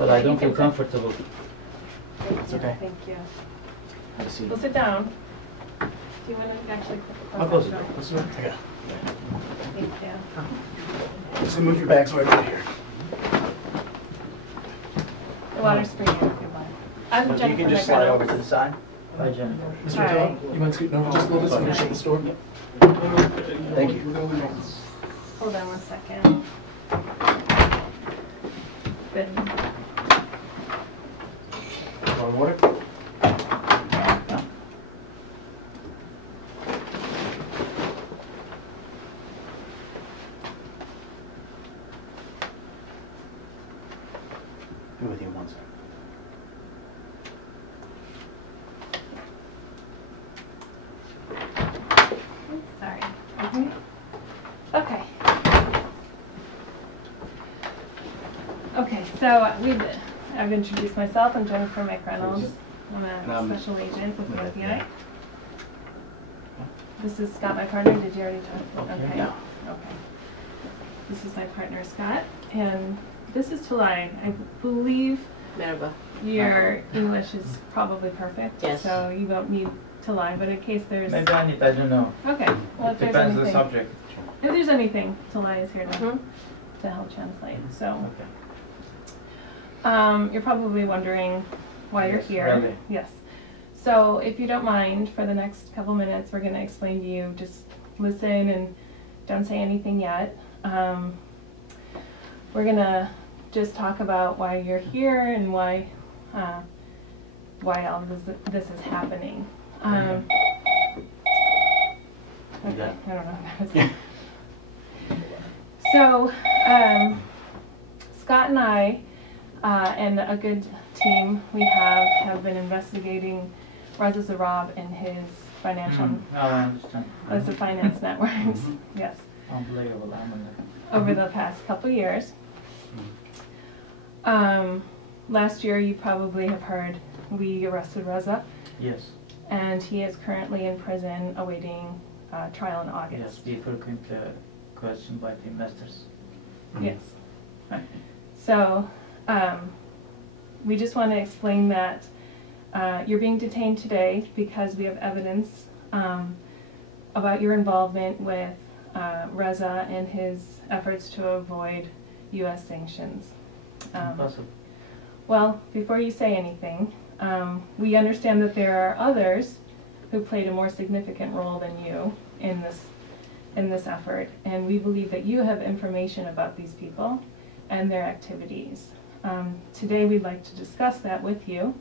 But I don't feel comfortable. It's okay. Thank you. Have a seat. We'll sit down. Do you want to actually I'll close it. This way? Okay. Thank you. Just move your bags right over here. The water's for you if you want. I'm So Jennifer you can just slide McGrath. over to the side. Bye, Jennifer. Mr. Hi. Atilla, you mind scooting over just a little bit so I can shut this door? Thank you. Hold on 1 second. Good. Want water? Be with you in 1 second. Sorry. Okay. Okay, so I've introduced myself. I'm Jennifer McReynolds. I'm a special agent with the FBI. This is Scott, my partner. Did you already talk? Okay. No. Okay. This is my partner, Scott. And this is Tulay. I believe Merhaba. your English is probably perfect. Yes. So you won't need to lie, but in case there's... Maybe I need, I don't know. Okay. Well, if there's Depends on the anything... subject. If there's anything, Tulay is here to, Mhm. to help translate. So, Okay. you're probably wondering why you're Yes, here. really. Yes. So, if you don't mind, for the next couple minutes, we're going to explain to you. Just listen and don't say anything yet. We're going to just talk about why you're here and why all this is happening. Okay, I don't know what that was. So, Scott and I, and a good team we have been investigating Reza Zarab and his financial, Now I understand. as the finance networks, yes, Unbelievable. I'm in over the past couple years. Last year, you probably have heard we arrested Reza, Yes. and he is currently in prison awaiting trial in August. Yes. The frequent question by the investors. Yes. So, we just want to explain that you're being detained today because we have evidence about your involvement with Reza and his efforts to avoid U.S. sanctions. Impossible. Well, before you say anything, we understand that there are others who played a more significant role than you in this effort, and we believe that you have information about these people and their activities. Today we'd like to discuss that with you,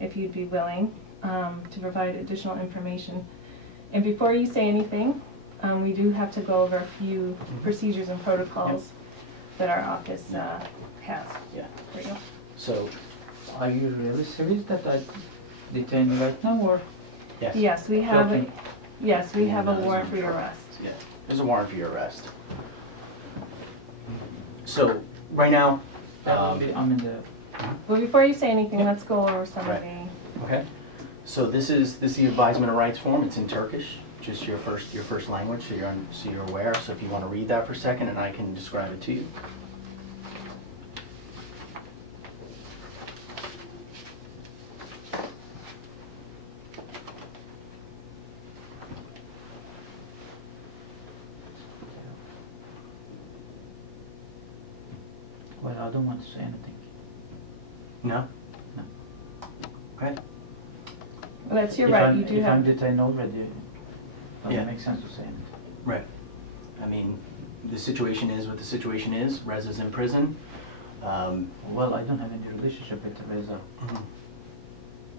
if you'd be willing to provide additional information. And before you say anything, we do have to go over a few procedures and protocols that our office has. Yeah. For you. So, Are you really serious that I detain you right now, or? yes. Yes, we have. Joking. Yes, we have a No, warrant for your arrest. Yeah, there's a warrant for your arrest. So, right now, I'm in the. Well, before you say anything, Yeah. let's go over some Right. of the. okay. So this is the advisement of rights form. It's in Turkish, just your first language, so you're aware. So if you want to read that for a second, and I can describe it to you. Well, I don't want to say anything. No? No. Okay. Well, that's your If right. I'm, You do if I'm have. detained already, it doesn't Yeah. make sense to say anything. Right. I mean, the situation is what the situation is. Reza's in prison. Well, I don't have any relationship with Reza.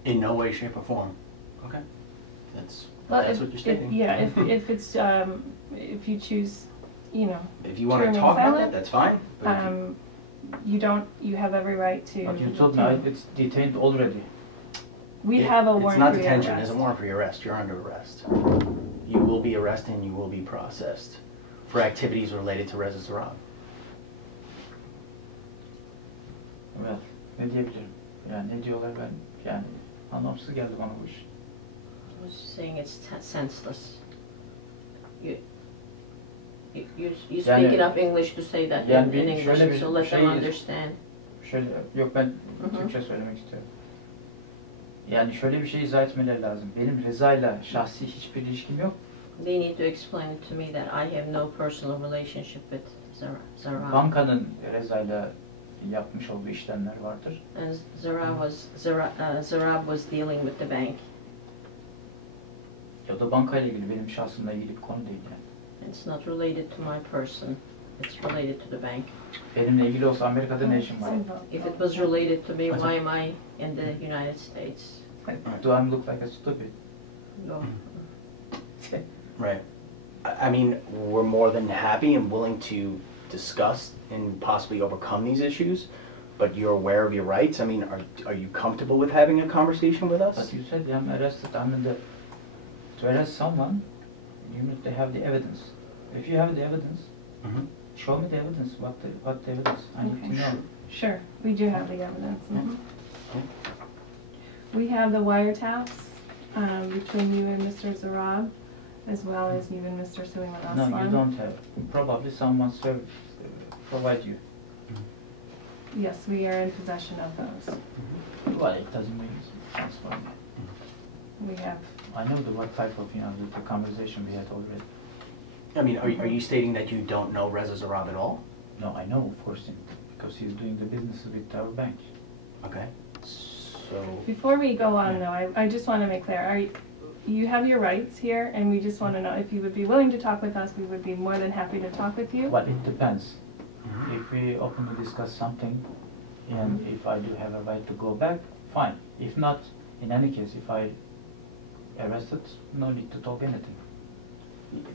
In no way, shape, or form. Okay. That's Well, what if, you're stating. if it's if you choose, you know, If you want to remain talk about that, silent, that's fine. But if you- you have every right to. But you told me it's detained already. We have a warrant It's not for your detention, arrest. it's a warrant for your arrest. You're under arrest. You will be arrested and you will be processed for activities related to Reza Zarab. Well, ne diyebilirim? Yani ne diyorlar ben yani anlamsız geldi bana bu iş. I was saying it's senseless. You speak Yani- enough English to say that Yani in bir- English, şöyle bir so let them şey- understand. şöyle, yok ben Hı hı. Türkçe söylemek istiyorum. Yani şöyle bir şey izah etmeleri lazım. Benim Reza'yla şahsi hiçbir ilişkim yok. They need to explain it to me that I have no personal relationship with Zara. Bankanın Reza'yla yapmış olduğu işlemler vardır. And Zara was dealing with the bank. Ya da bankayla ilgili, benim şahsımla ilgili bir konu değil yani. It's not related to my person. It's related to the bank. Benimle ilgili olsa Amerika'da ne işim var? If it was related to me, why am I in the United States? Do I look like a stupid? No. Right. I mean, we're more than happy and willing to discuss and possibly overcome these issues, but you're aware of your rights. I mean, are you comfortable with having a conversation with us? But you said I'm arrested. I mean, to arrest someone, you need to have the evidence. If you have the evidence, Mhm. show me the evidence. What the evidence? I need to Okay. know. Sure, we do have the evidence. Mhm. We have the wiretaps between you and Mr. Zarab, as well as you and Mr. Suleiman No, Aslan. you don't have. Probably someone provide you. Yes, we are in possession of those. Well, it doesn't make sense for me. We have, I know what type of, the conversation we had already. I mean, are you stating that you don't know Reza Zarab at all? No, I know, of course, because he's doing the business with our bank. Okay. So, before we go on though, I just want to make clear, you have your rights here, and we just want to know if you would be willing to talk with us, we would be more than happy to talk with you. Well, it depends. If we openly discuss something, and if I do have a right to go back, fine. If not, in any case, if I arrested, no need to talk anything.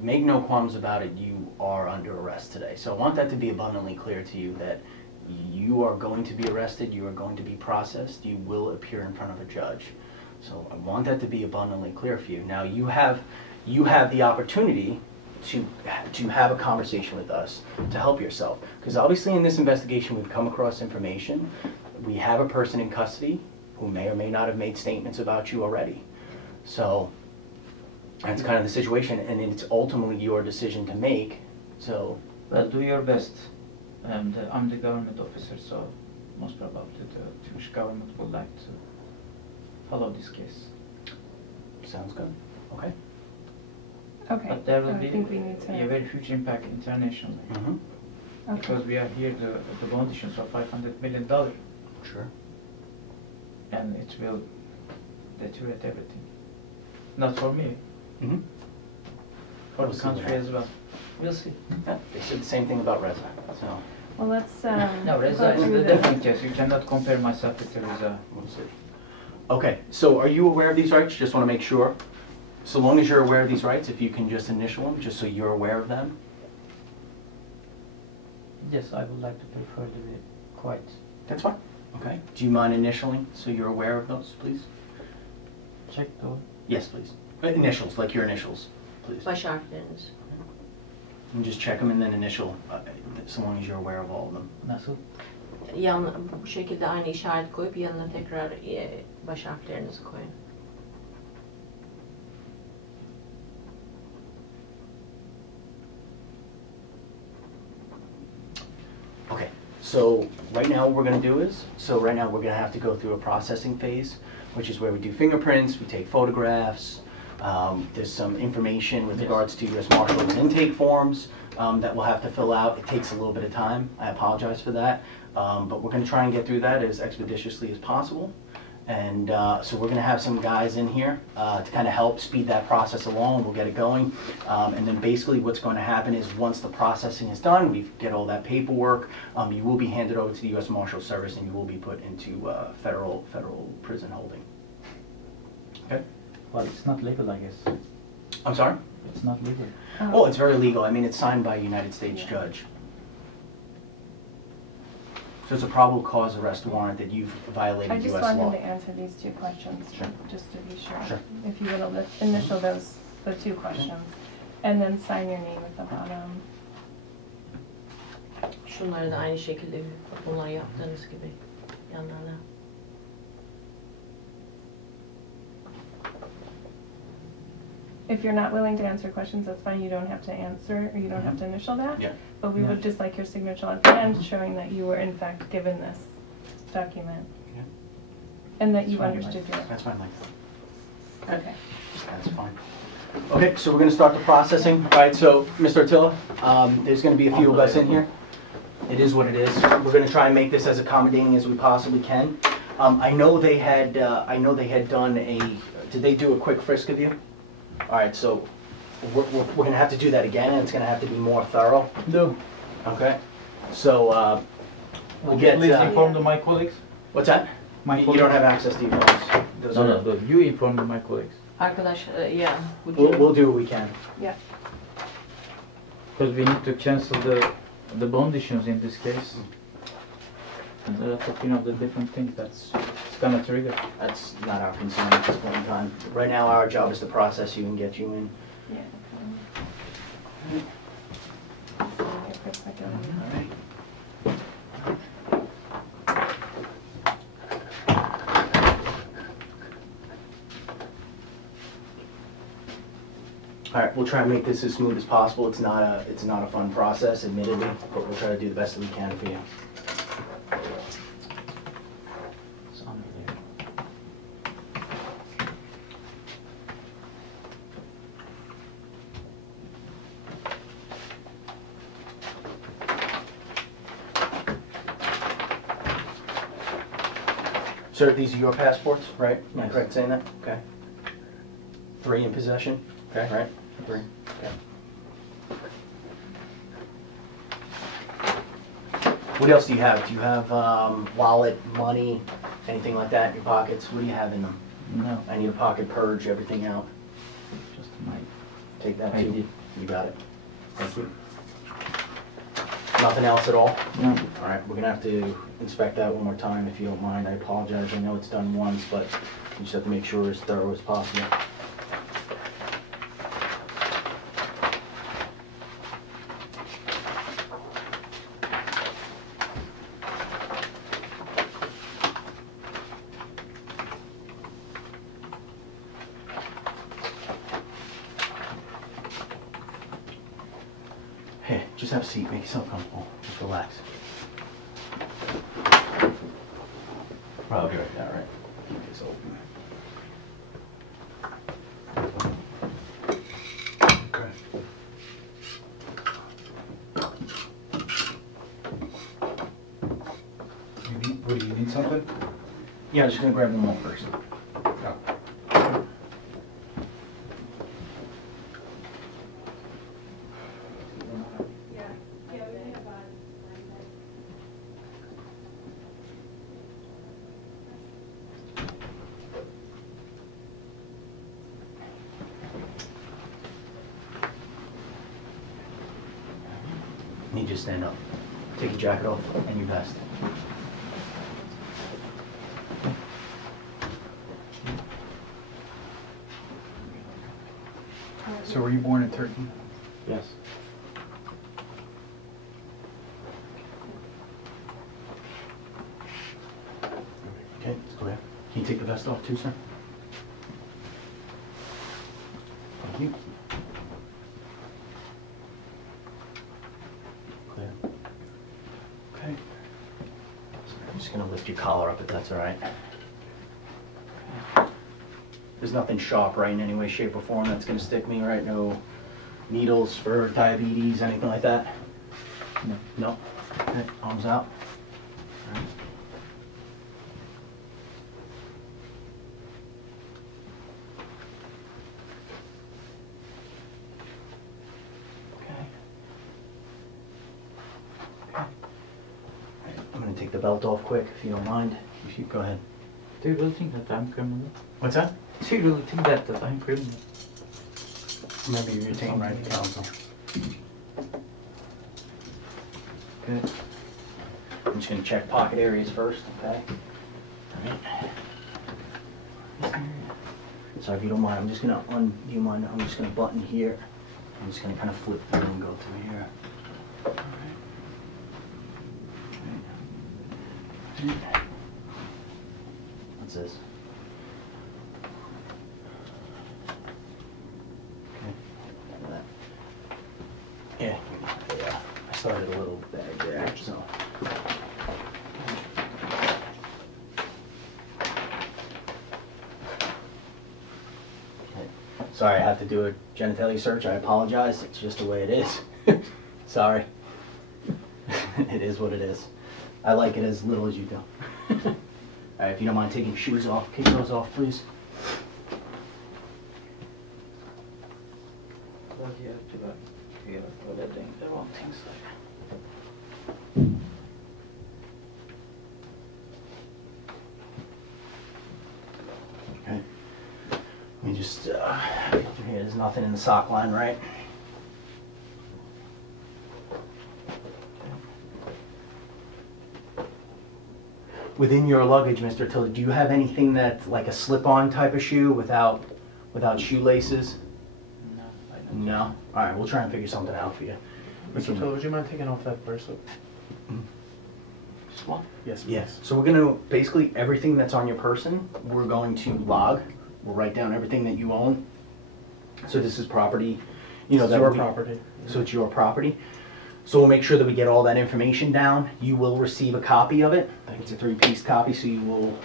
make no qualms about it, you are under arrest today. So I want that to be abundantly clear to you that you are going to be arrested, you are going to be processed, you will appear in front of a judge. So I want that to be abundantly clear for you. Now you have the opportunity to have a conversation with us to help yourself. Because obviously in this investigation we've come across information. We have a person in custody who may or may not have made statements about you already. So that's kind of the situation, and it's ultimately your decision to make. So, Well, do your best. And I'm the government officer, so most probably the Turkish government would like to follow this case. sounds good. Okay. Okay, But there will I think we need be to. a very huge impact internationally. Mm-hmm. Okay. Because we are here, the bond issues of $500 million, Sure. and it will deteriorate everything. Not for me, Mm-hmm. for We'll the see what country as well. We'll see. Yeah, they said the same thing about Reza. So Well, let's, No, Reza go is through a the- different case. You cannot compare myself with Reza. we'll see. Okay. So are you aware of these rights? Just want to make sure. So long as you're aware of these rights, if you can just initial them, just so you're aware of them. Yes, I would like to prefer to be quiet. That's fine. Okay. Do you mind initialing so you're aware of those, please? Check though. Yes, please. Initials, like your initials, please. Baş harfleriniz. And just check them and then initial, so long as you're aware of all of them. Nasıl? Bu şekilde aynı işaret koyup yanına tekrar baş harflerinizi koyun. Okay, so right now what we're going to do is, right now we're going to have to go through a processing phase, which is where we do fingerprints, we take photographs, there's some information with Yes. regards to U.S. Marshals intake forms that we'll have to fill out. It takes a little bit of time, I apologize for that, but we're going to try and get through that as expeditiously as possible. And so we're going to have some guys in here to kind of help speed that process along. We'll get it going. And then basically what's going to happen is once the processing is done, we get all that paperwork, you will be handed over to the U.S. Marshal Service and you will be put into federal prison holding. Okay? Well, it's not legal, I guess. I'm sorry? It's not legal. Oh, it's very legal. I mean, it's signed by a United States Yeah. judge. So it's a probable cause arrest warrant that you've violated I U.S. just law. wanted to answer these two questions, Sure. just to be sure. Sure. If you would initial the two questions, and then sign your name at the bottom. Şunları da aynı şekilde bunları yaptığınız gibi yanlarına. If you're not willing to answer questions, that's fine, you don't have to answer, or you don't have to initial that. Yeah. But we Yeah. would just like your signature at the end, showing that you were in fact given this document. Yeah. And that you Fine, understood your, That's fine, Mike. okay. That's fine. Okay, so we're gonna start the processing. All right, so Mr. Attila, there's gonna be a few of us in here. It is what it is. We're gonna try and make this as accommodating as we possibly can. I know they had done a, did they do a quick frisk of you? All right, so we're gonna have to do that again, and it's gonna have to be more thorough. No. Okay, so we'll get. Please inform my colleagues. What's that? You don't have access to your phones. Those No, are- no, no. You inform my colleagues. Arkadaş, yeah, would you? We'll do what we can. Yeah. Because we need to cancel the bond issues in this case. And there are the different things that's it's gonna trigger. That's not our concern at this point in time. Right now, our job is to process you and get you in. Yeah. Okay. For a second. All right, we'll try and make this as smooth as possible. It's not a fun process, admittedly, but we'll try to do the best that we can for you. It's on there. Sir, these are your passports, right? Am I Yes. correct in saying that? Okay. 3 in possession? Okay, right? 3, okay. What else do you have? Do you have wallet, money, anything like that in your pockets? What do you have in them? No, I need a pocket purge, everything out. just my Take that I too. did. You got it. Thank you. Nothing else at all? No. All right, we're gonna have to inspect that one more time if you don't mind. I apologize. I know it's done once, but you just have to make sure it's as thorough as possible. Hey, just have a seat. Make yourself comfortable. Just relax. Probably right now, right? Keep this open. Okay. What, do you need something? Yeah, I'm just gonna grab one more first. No. Need you to stand up. Take your jacket off and your vest. So were you born in Turkey? Yes. Okay, let's go ahead. Can you take the vest off too, sir? Thank you. Clear. Okay. So I'm just gonna lift your collar up if that's all right. There's nothing sharp, right, in any way, shape, or form that's gonna stick me, right? No needles for diabetes, anything like that? No. No? Okay, arms out. All right. Okay. Okay. I'm gonna take the belt off quick, if you don't mind. If you go ahead. Do you really think that I'm criminal? What's that? Do you really think that I'm criminal? Remember, you retain right to counsel. Good. I'm just gonna check pocket areas first, okay? Alright. So if you don't mind, I'm just gonna I'm just gonna button here. I'm just gonna kind of flip through and go through here. Alright. Alright. What's this? Okay. Yeah, I started a little bag there, so. Sorry, I have to do a genitalia search. I apologize. It's just the way it is. Sorry. It is what it is. I like it as little as you do. All right, if you don't mind taking your shoes off, kick those off, please. Well, you have to be careful with doing the wrong things like Okay. Let me just, here, there's nothing in the sock line, right? Within your luggage, Mr. Tiller, do you have anything that's like a slip-on type of shoe without shoelaces? no, I don't. No? All right, we'll try and figure something out for you. Mr. Tiller, would you mind taking off that bracelet? This one? Yes, please. Yes. So we're gonna, basically, everything that's on your person, we're going to log. We'll write down everything that you own. So this is property, you know, It's that your will be- property. So it's your property. So we'll make sure that we get all that information down. You will receive a copy of it. I think it's a 3-piece copy, so you will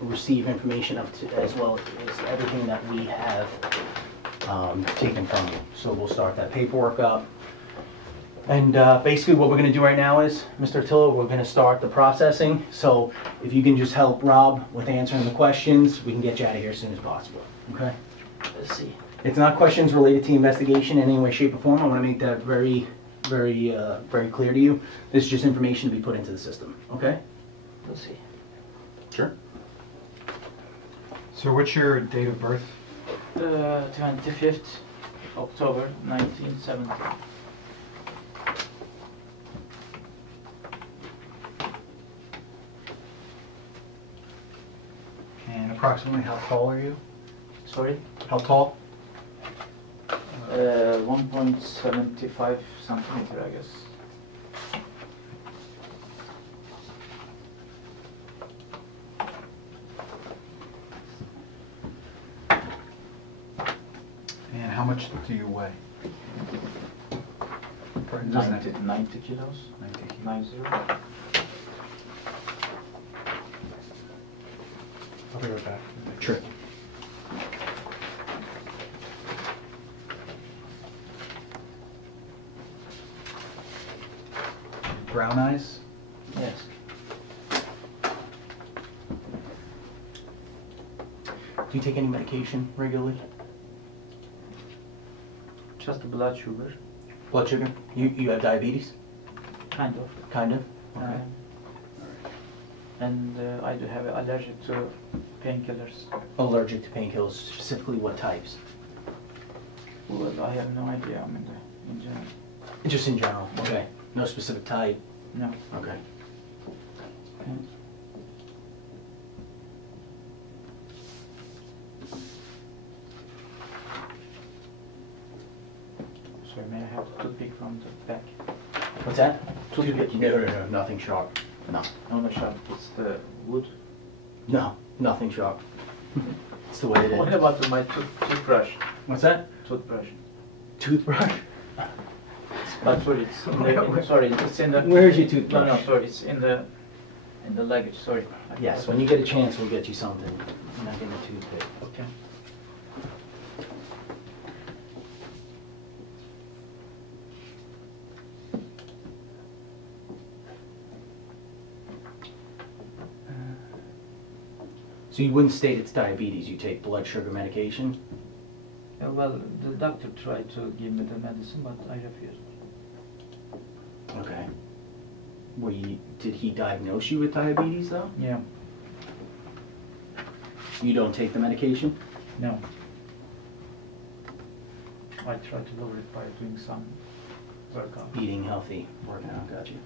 receive information as well as everything that we have taken from you. So we'll start that paperwork up. And basically what we're gonna do right now is, Mr. Tiller, we're gonna start the processing. So if you can just help Rob with answering the questions, we can get you out of here as soon as possible, okay? Let's see. It's not questions related to the investigation in any way, shape, or form. I want to make that very clear to you. This is just information to be put into the system, okay? Let's see. Sure. So what's your date of birth? 25th October 1970. And approximately how tall are you? Sorry? How tall? 1.75 centimeter, I guess. And how much do you weigh? 90 kilos. 90. I'll be right back. Sure. Brown eyes? Yes. Do you take any medication regularly? Just the blood sugar, Blood sugar? You have diabetes? kind of. Kind of? Okay. And I do have allergic to painkillers. Allergic to painkillers, specifically what types? Well, I have no idea. I mean, in general. Just in general, okay. No specific type? No. Okay. Sorry, may I have the toothpick from the back? What's that? Toothpick. No, nothing sharp. No. No, no, sharp. It's the wood. No, nothing sharp. It's the way it What is. about my toothbrush? What's that? Toothbrush. Toothbrush? But sorry, it's in the, sorry, it's in the. Where's your No, toothbrush? no, sorry, it's in the luggage. Sorry. Yes, when you get a chance, we'll get you something. I'm not getting a toothpick. Okay. So you wouldn't state it's diabetes, you take blood sugar medication? Well, the doctor tried to give me the medicine, but I refused. Okay. Did he diagnose you with diabetes though? Yeah. You don't take the medication? No. I try to lower it by doing some workout. Eating healthy, working out, got you.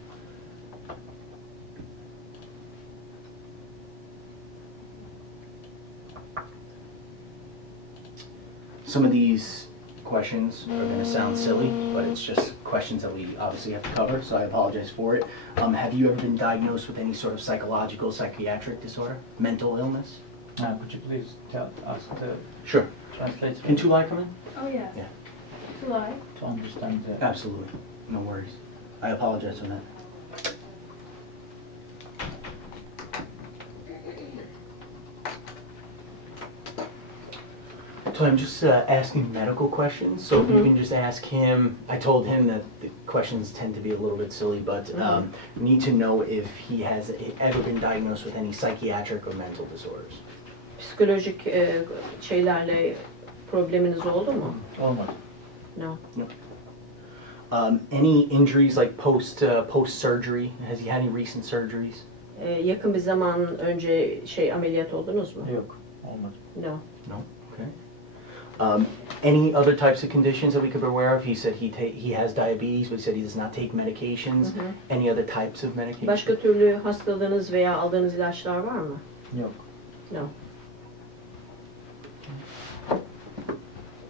Some of these questions are going to sound silly, but it's just questions that we obviously have to cover, so I apologize for it. Have you ever been diagnosed with any sort of psychological, psychiatric disorder, mental illness? Could you please ask the Sure. translator Can Tulai come in? Oh, yes. Yeah. July. to understand the... Absolutely. No worries. I apologize for that. told him just asking medical questions. So if you can just ask him, I told him that the questions tend to be a little bit silly, but need to know if he has ever been diagnosed with any psychiatric or mental disorders. Psikolojik şeylerle probleminiz oldu mu? Olmadı. No. Any injuries like post surgery? Has he had any recent surgeries? Yakın bir zaman önce ameliyat oldunuz mu? Yok. Olmadı. No. No. Okay. Any other types of conditions that we could be aware of? He said he has diabetes, but he said he does not take medications. Any other types of medications? Başka türlü hastalığınız veya aldığınız ilaçlar var mı? Yok. No.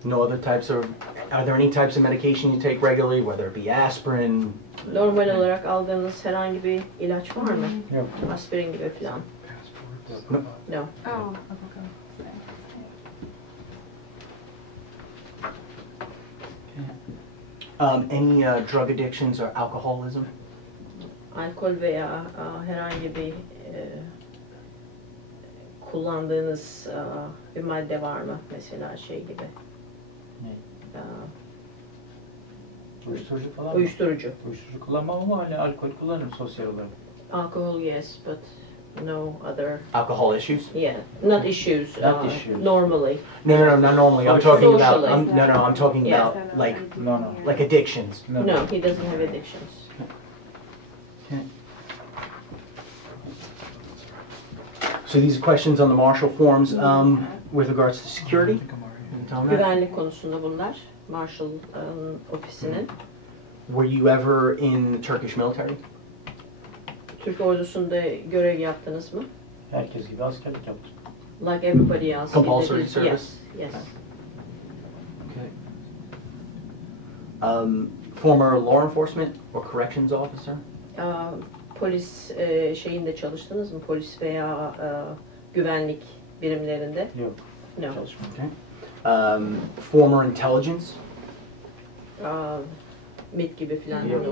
No other types of, are there any types of medication you take regularly, whether it be aspirin? Normal olarak aldığınız herhangi bir ilaç var mı? Yok. Aspirin gibi falan. No. No. Oh, Any drug addictions or alcoholism? Alkol veya herhangi bir kullandığınız bir madde var mı? Mesela gibi. Ne? Aa, Uyuşturucu falan mı? Uyuşturucu. Uyuşturucu kullanmam ama hani alkol kullanırım sosyal olarak. Alcohol, yes, but no other. Alcohol issues? Yeah, not issues. Not issues. Normally. No, not normally. I'm talking about, Socially. I'm talking Yeah. about like No. addictions. No. No, he doesn't have addictions. So these are questions on the Marshall forms with regards to security. Tell me that. Güvenlik konusunda bunlar. Marshall ofisinin. Were you ever in the Turkish military? Türk ordusunda görev yaptınız mı? Herkes gibi askerlik yaptım. Like everybody else. Compulsory Yes, service? yes. Okay. Former law enforcement or corrections officer? Polis şeyinde çalıştınız mı? Polis veya güvenlik birimlerinde? Yok. No. Çalışmadım. Okay. Former intelligence? MIT gibi falan. Yok.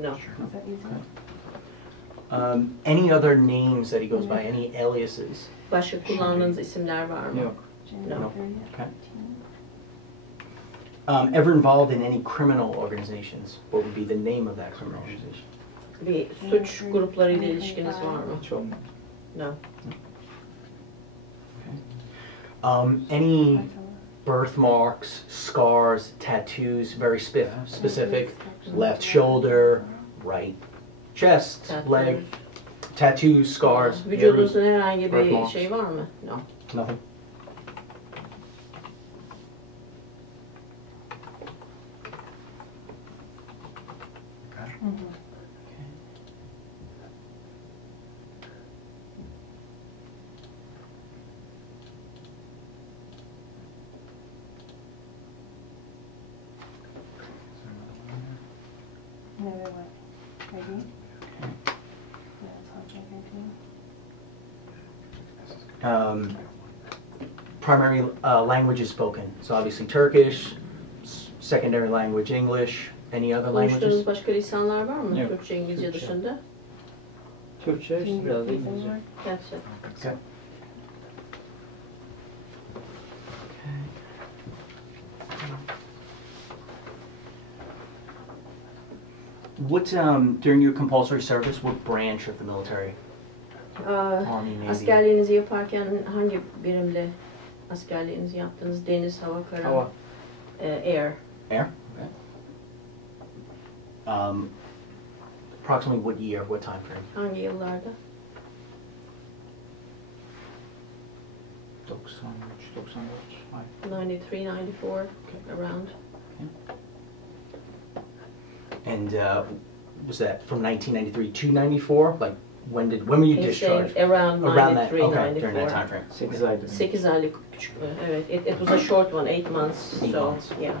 No. Is that easy? Any other names that he goes by? Any aliases? Başka kullandığınız isimler var mı? Yok. January No. 30th. Okay. Ever involved in any criminal organizations? What would be the name of that criminal organization? Bir suç gruplarıyla ilişkiniz var mı? Hiç olmadı. No. Any birthmarks, scars, tattoos, very specific? Left shoulder, right chest, leg, tattoos, scars. Vücudunuzda herhangi bir birthmarks. şey var mı? No. Nothing. Another what? ID? Yeah, it sounds like ID. Primary languages spoken. So obviously Turkish, secondary language English. Any other languages? Konuştuğunuz başka lisanlar var mı? Yok. Türkçe, İngilizce Türkçe. dışında? Türkçe, işte biraz da İngilizce. That's it. Okay. What during your compulsory service? What branch of the military? Army, Navy. Askerliğinizi yaparken hangi birimle askerliğinizi yaptınız? Deniz, hava, kara? Hava. Air. Air. Okay. Approximately what year? What time frame? Hangi yıllarda? 93, 94. Ay. 93, 94, around. And was that from 1993 to 94? Like when were you He's saying discharged? around Around that. 93, Okay, 94. during that time frame. 8 aydır. 8 aylık küçük. Evet, it was a short one, 8 months. 8 so, months. yeah.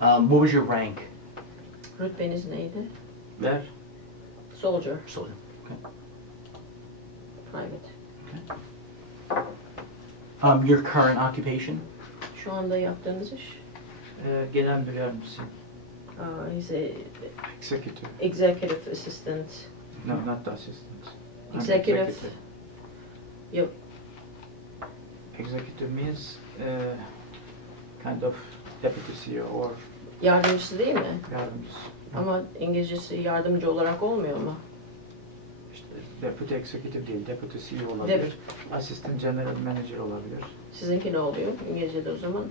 What was your rank? Rütbeniz neydi? Ver. Soldier, Executive means kind of deputy CEO or Yardımcısı değil mi? yardımcısı. Ama İngilizcesi yardımcı olarak olmuyor mu? İşte deputy executive değil, deputy CEO olabilir. Assistant general manager olabilir. Sizinki ne oluyor İngilizce'de o zaman?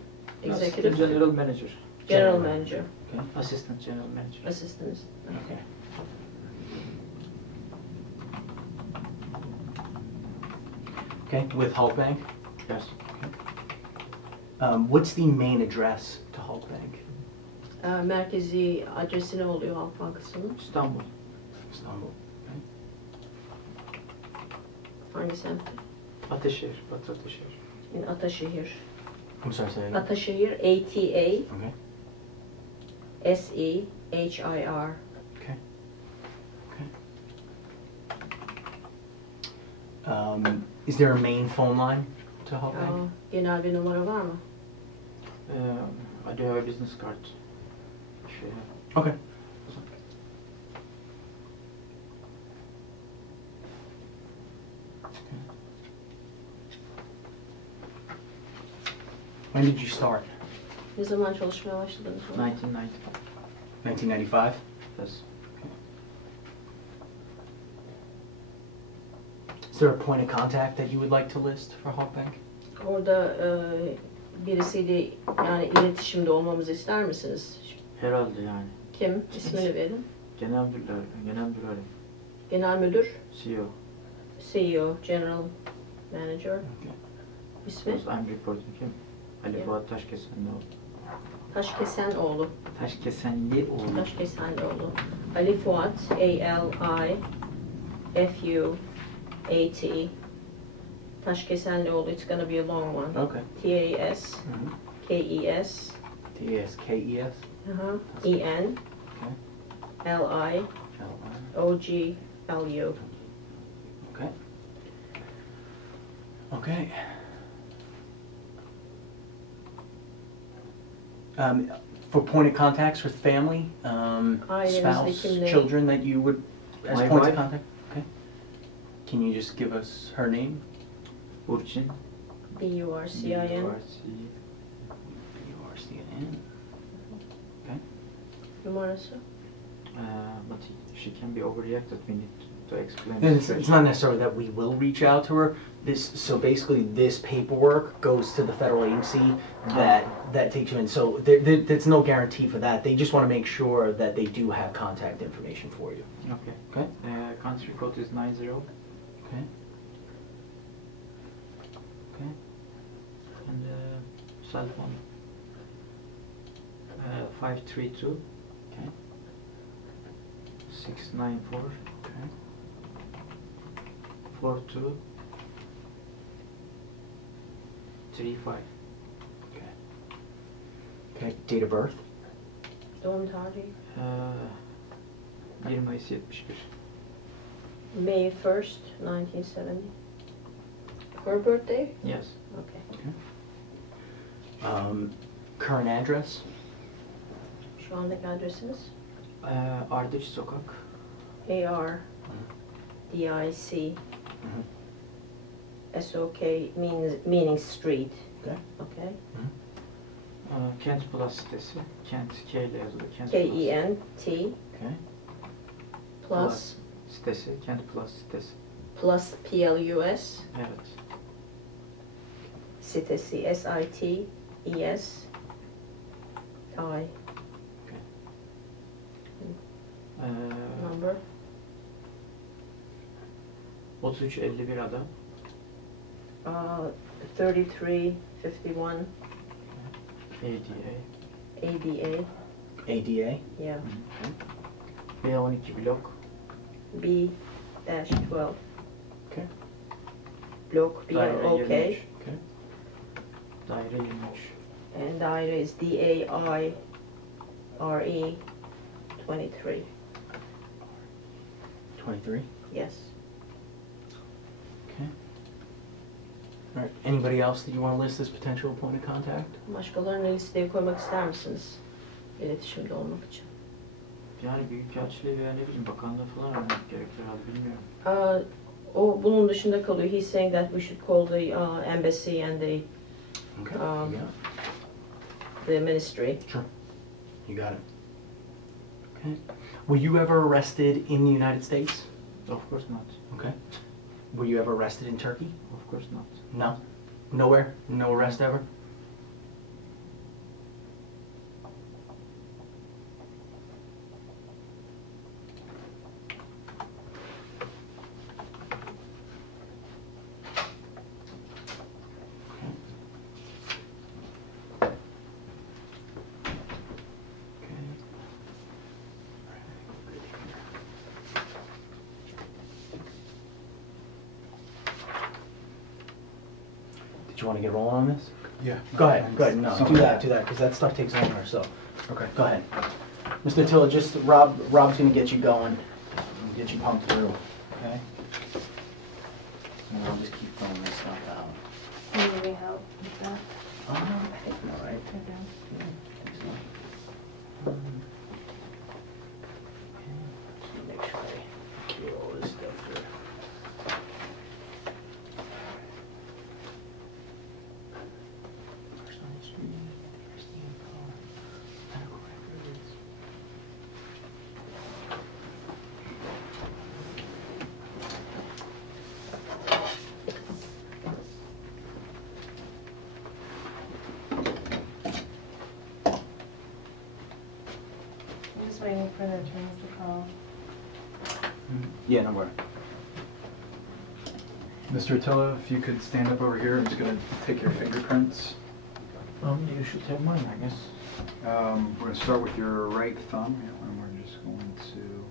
Assistant Executive. general manager. General manager. Assistant general manager. Assistant. Okay. Okay, with Hulk Bank? Yes. What's the main address to Hulk Bank? Merkezi adresi ne oluyor Halk Bankası'nın? İstanbul. Istanbul. Hangi semtte? Ataşehir, Batı Ataşehir. In Ataşehir. I'm sorry, say again. Ataşehir, Okay. A-T-A-S-E-H-I-R. Okay. Is there a main phone line to Hulk Bank? Genel bir numara var mı? I do have a business card. Şey, Okay. When did you start? Ne zaman çalışmaya başladınız? 1995. 1995? Yes. Is there a point of contact that you would like to list for Hulk Bank? Orada birisiyle yani iletişimde olmamızı ister misiniz? Herhalde yani. Kim? İsmini verin. Genel müdürler, genel müdür arayın. Genel müdür, CEO. CEO, General Manager. Okay. İsmi? Because I'm reporting him. Ali Yeah. Fuat Taşkesenlioğlu. Taşkesenoğlu. Taşkesenlioğlu. Taşkesenoğlu. Ali Fuat, A-L-I-F-U-A-T. Taşkesenlioğlu. It's gonna be a long one. Okay. T-A-S-K-E-S. T-A-S-K-E-S? E-N. Okay. L-I-O-G-L-U. Okay. Okay. For point of contacts with family, Ailenizde spouse, kimle- children that you would, as My points wife. of contact? Okay. Can you just give us her name? Burçin. B-U-R-C-I-N. B-U-R-C-I-N. Numarası. But she can be overreacted. We need to explain. And the it's situation. not necessarily that we will reach out to her. So basically this paperwork goes to the federal agency that takes you in. So there's no guarantee for that. They just want to make sure that they do have contact information for you. Okay. Okay. Country code is 90. Okay. Okay. And cell phone. 532. Okay. 694. Okay. 42. 35. Okay. Date of birth? Doğum tarihi. 1 Mayıs 71. May 1st, 1970. Her birthday? Yes. Okay. Current address? Şu andaki adresimiz? Ardıç Sokak. A-R-D-I-C. S-O-K meaning street. Okay. Okay. Kent Plus sitesi. Kent K ile yazılıyor. Kent K-E-N-T Okay. plus sitesi. Kent Plus sitesi. plus P-L-U-S Evet. sitesi S-I-T-E-S I number 3351 adam. 3351 ADA. ADA. ADA? Yeah. B12 blok. B-12. Okay. Block Daire B-L-O-K. 23. Okay. Daire 23. And daire is D-A-I-R-E 23. 23? Yes. Okay. All right. Anybody else that you want to list as potential point of contact? Başkalarını listeye koymak ister misiniz? İletişimde olmak için. Yani büyükelçiliği veya ne bileyim bakanlığı falan aramak gerekir herhalde bilmiyorum. O bunun dışında kalıyor. He's saying that we should call the embassy and the Okay. Um, Yeah. the ministry. Sure. You got it. Okay. Were you ever arrested in the United States? Of course not. Okay. Were you ever arrested in Turkey? Of course not. No. Nowhere? No arrest ever? Did you want to get rolling on this? Yeah. Go ahead. No, Some do of that, because that stuff takes longer, so. Okay. Go ahead. Mr. Attila, just, Rob's gonna get you going, and get you pumped through, okay? And I'll just keep filling this stuff out. Do you need help with that? I think I'm all right. Okay. Yeah, I think so. Just make sure I clear all this stuff here. Personal history, first info, medical records. I'm just waiting for the attorneys to call. Yeah, no worry. Mr. Attila, if you could stand up over here, I'm just gonna take your fingerprints. You should have mine, I guess. We're gonna start with your right thumb, and we're just going to.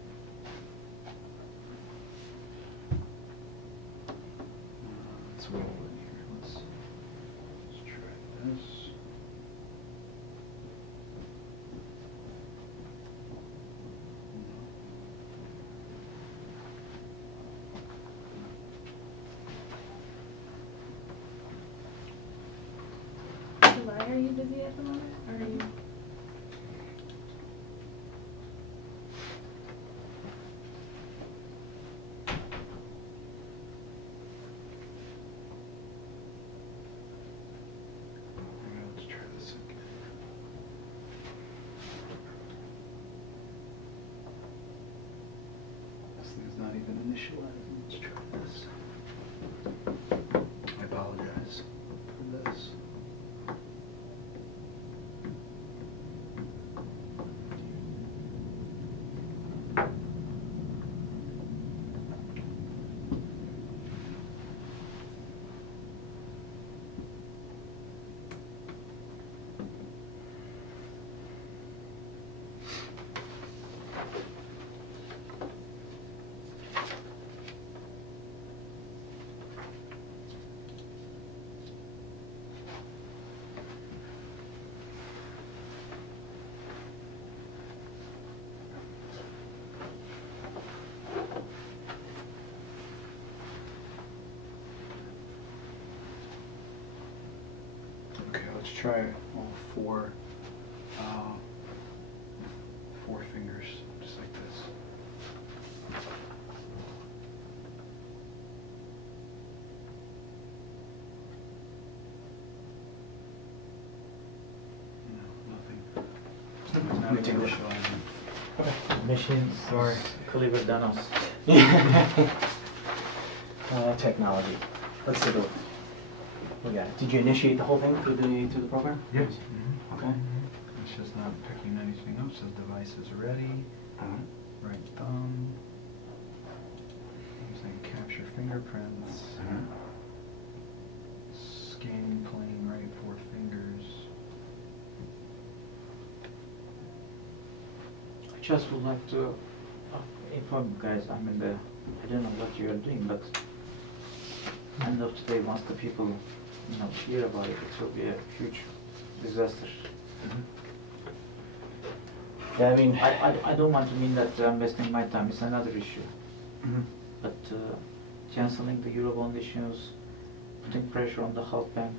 Let's roll in here. Let's try this. July, are you busy at the moment? Or are you? Let's try this again. This thing's not even initializing. Let's try this. I apologize for this. Okay, let's try all four, four fingers, just like this. No, nothing. Not Let me take a look. initializing. Machines Sorry. clever than us. Technology. Let's take a look. We got it. Did you initiate the whole thing through the program? Yes. Okay. It's just not picking anything up, so the device is ready. Right thumb. I'm saying capture fingerprints. Scanning plane, right four fingers. I just would like to inform you guys, I mean, I don't know what you are doing, but end of today, once the people, hear about it, it will be a huge disaster. Yeah, I mean, I don't want to mean that I'm wasting my time, it's another issue. But canceling the Eurobond issues, putting pressure on the Halk Bank,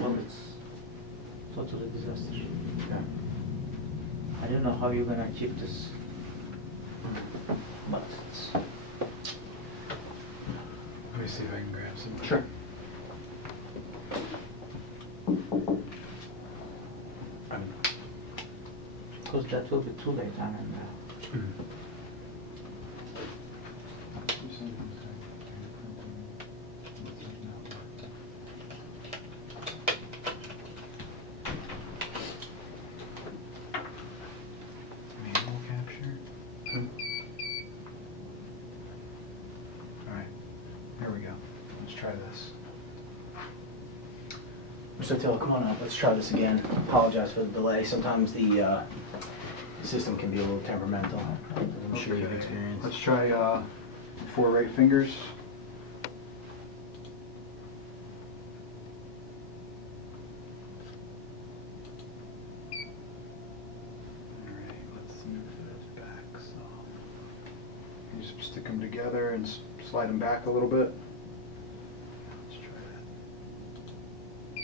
well, it's totally disaster. I don't know how you're gonna keep this, but it's... me see if I can grab some. Sure. Because that will be too late, I mean, Manual capture. All right, here we go. Let's try this. Mr. Taylor, come on up. Let's try this again. Apologize for the delay. Sometimes the system can be a little temperamental. I'm sure you've experienced. Let's try 4 right fingers. All right, let's move those back. So you just stick them together and slide them back a little bit. Let's try that.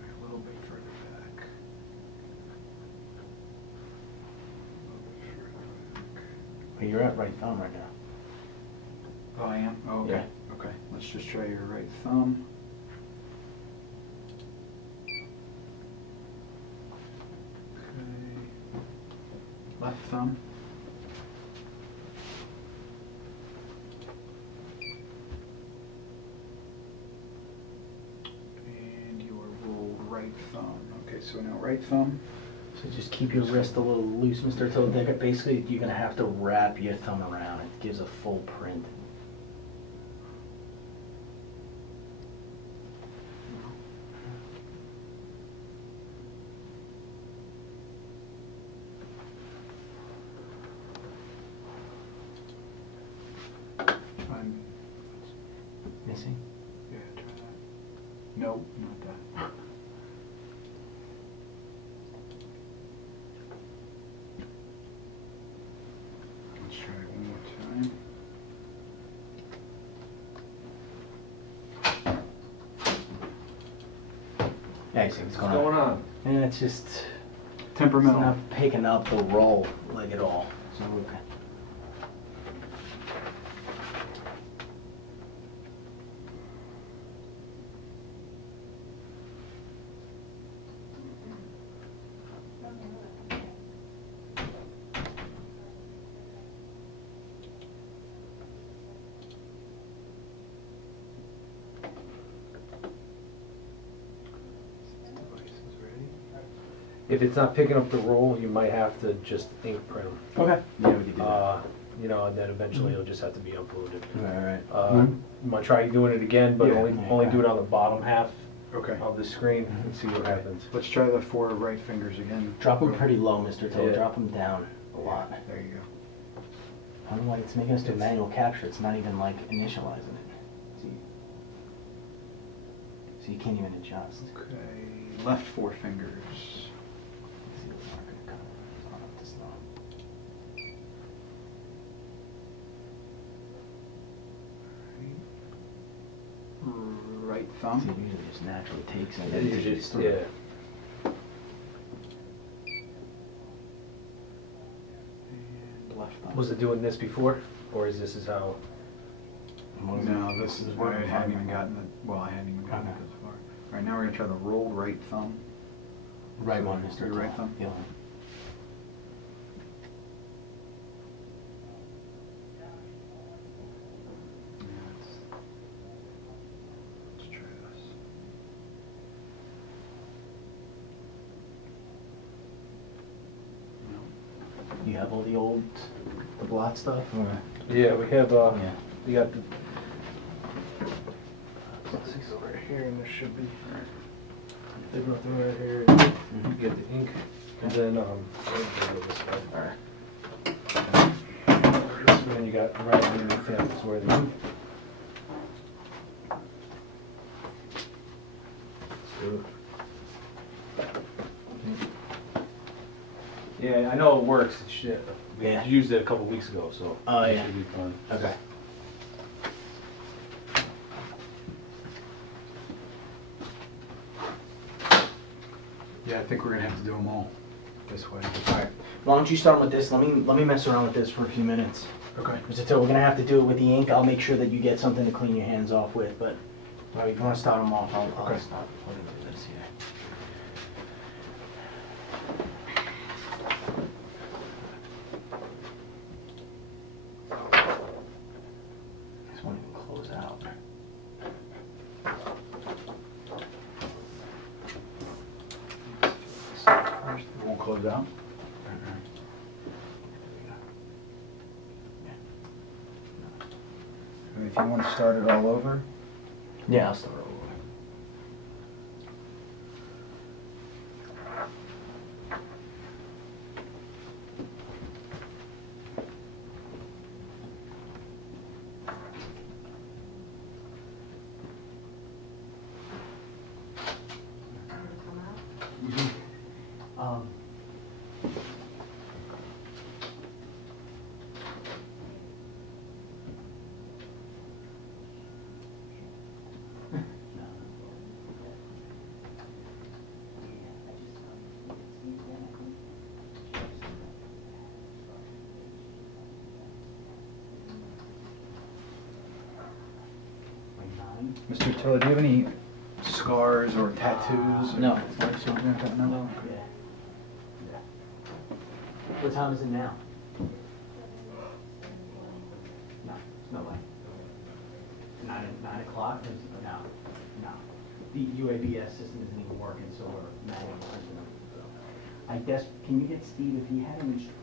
A little bit further back. A little bit further back. Well, you're at right thumb right now. Oh, I am? Oh, okay. Yeah. Okay, let's just try your right thumb. Okay. Left thumb. And your rolled right thumb. Okay, so now right thumb. So just keep your wrist a little loose, Mr. Taylor. Basically, you're going to have to wrap your thumb around. It gives a full print. Try and, Missing? yeah, try that. Nope, not that. Let's try it one more time. Yeah, you see what's What's going on? And it's just Temperamental. It's not picking up the roll like at all. So okay. Devices ready? If it's not picking up the roll, you might have to just ink print them. Okay. Yeah, we could do that. You know, and then eventually it'll just have to be uploaded. Right. You might try doing it again, but Yeah. only do it on the bottom half Okay. of the screen and see what happens. Let's try the 4 right fingers again. Drop them pretty low, Mr. Taylor. Yeah. Drop them down a lot. There you go. I don't know why it's making us do manual capture. It's not even like initializing it. So you can't even adjust. Okay. Left 4 fingers. Let's see what's not gonna come. It's not up this low. Right See, thumb. it usually just naturally takes it. It usually It's through. yeah. And left thumb. Was it doing this before, or is this how? No, this is where I hadn't even gotten the, well, I hadn't even gotten it Okay. this far. All right, now we're gonna try the rolled right thumb. Right one, Mr. Your right Taylor. thumb? Yeah. Let's try this. No. You have all the blot stuff? Or? Yeah, we have. Yeah. We got the. Let's see, so right here, and there should be. There's nothing right here. You get the ink, and then I'll go this way. All right. And then you got right underneath that is where the ink. So- Yeah, I know it works. Shit. We Yeah. used it a couple weeks ago, so Oh, it yeah. should be fun. Okay. Yeah, I think we're gonna have to do them all this way. All right. Why don't you start with this? Let me mess around with this for a few minutes. Okay. Mr. Till, we're gonna have to do it with the ink. I'll make sure that you get something to clean your hands off with, but if you wanna start them off, I'll Okay. start putting this here. This won't even close out. First, it won't close out. And if you want to start it all over, Yeah, I'll start over. Um, Mr. Tiller, do you have any scars or tattoos? No. No. Yeah. What time is it now? No, it's no way. 9 o'clock? No, no. The UABS system isn't even working, so we're manually printing them. So I guess, can you get Steve if he had an instrument?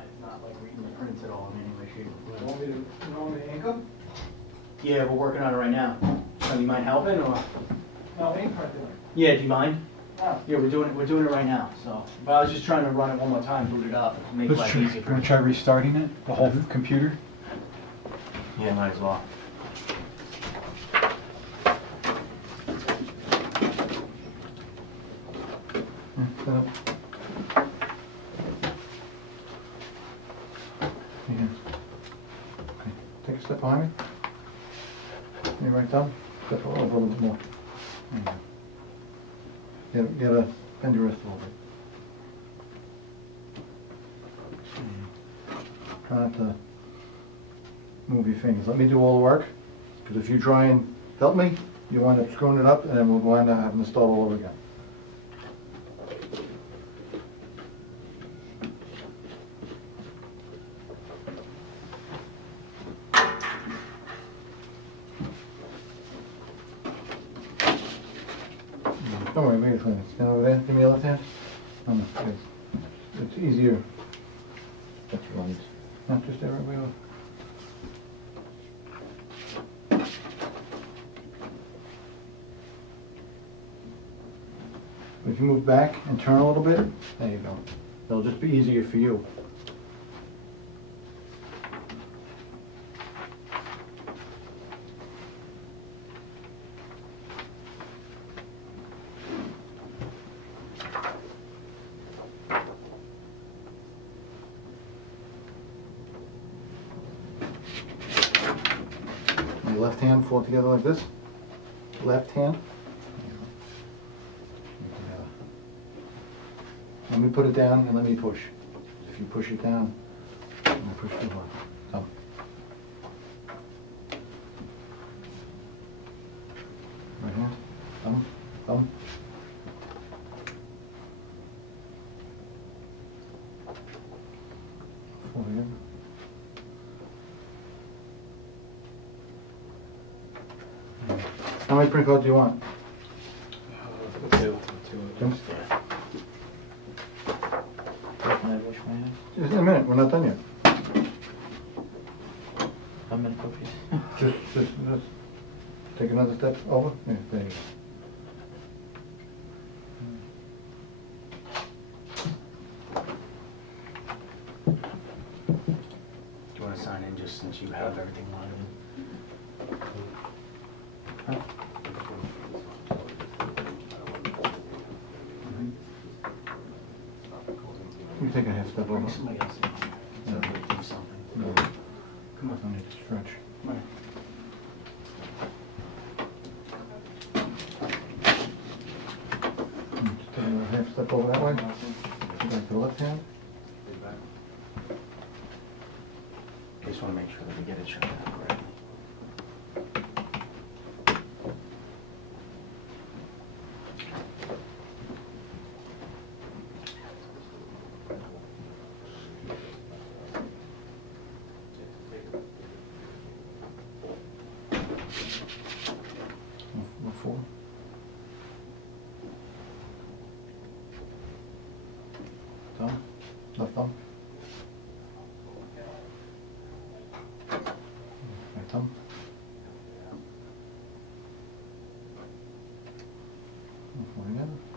It's not like reading the prints at all in any way, shape, or form. You want me to ink them? Yeah, we're working on it right now. So you mind helping, or? No, ink printing. Yeah, do you mind? No. Yeah, we're doing it right now, so. But I was just trying to run it one more time, boot it up, make life easier for Want you. to try restarting it, the whole computer? Yeah, might as well. Okay. Take a step behind me. You right down. Step over a little bit more. There you go. Gotta bend your wrist a little bit. Try not to move your fingers. Let me do all the work, because if you try and help me, you wind up screwing it up, and then we'll wind up having to start all over again. Don't worry, make it clean. Stand over there. Give me your left hand. No, no, okay. It's easier. That's right. No, just there, right where you are. If you move back and turn a little bit, there you go. It'll just be easier for you. your left hand, fold together like this. Left hand. Let me put it down and let me push. If you push it down, I'm gonna push too hard. Thumb. Right hand. Thumb. Thumb. Fold again. How many print cards do you want? Let's say Jim? Can I wash my hands? Just in a minute, we're not done yet. How many copies? Just take another step over. Yeah, there you go. Do you want to sign in just since you have everything lined in? You take a half step over. Bring somebody else in. So they do something. No, Come on. I need to stretch. Come on. Just take another half step over that way. Back to the left hand. Just want to make sure that we get it shut down correctly. Before. Thumb. Left thumb. Right thumb. Before again.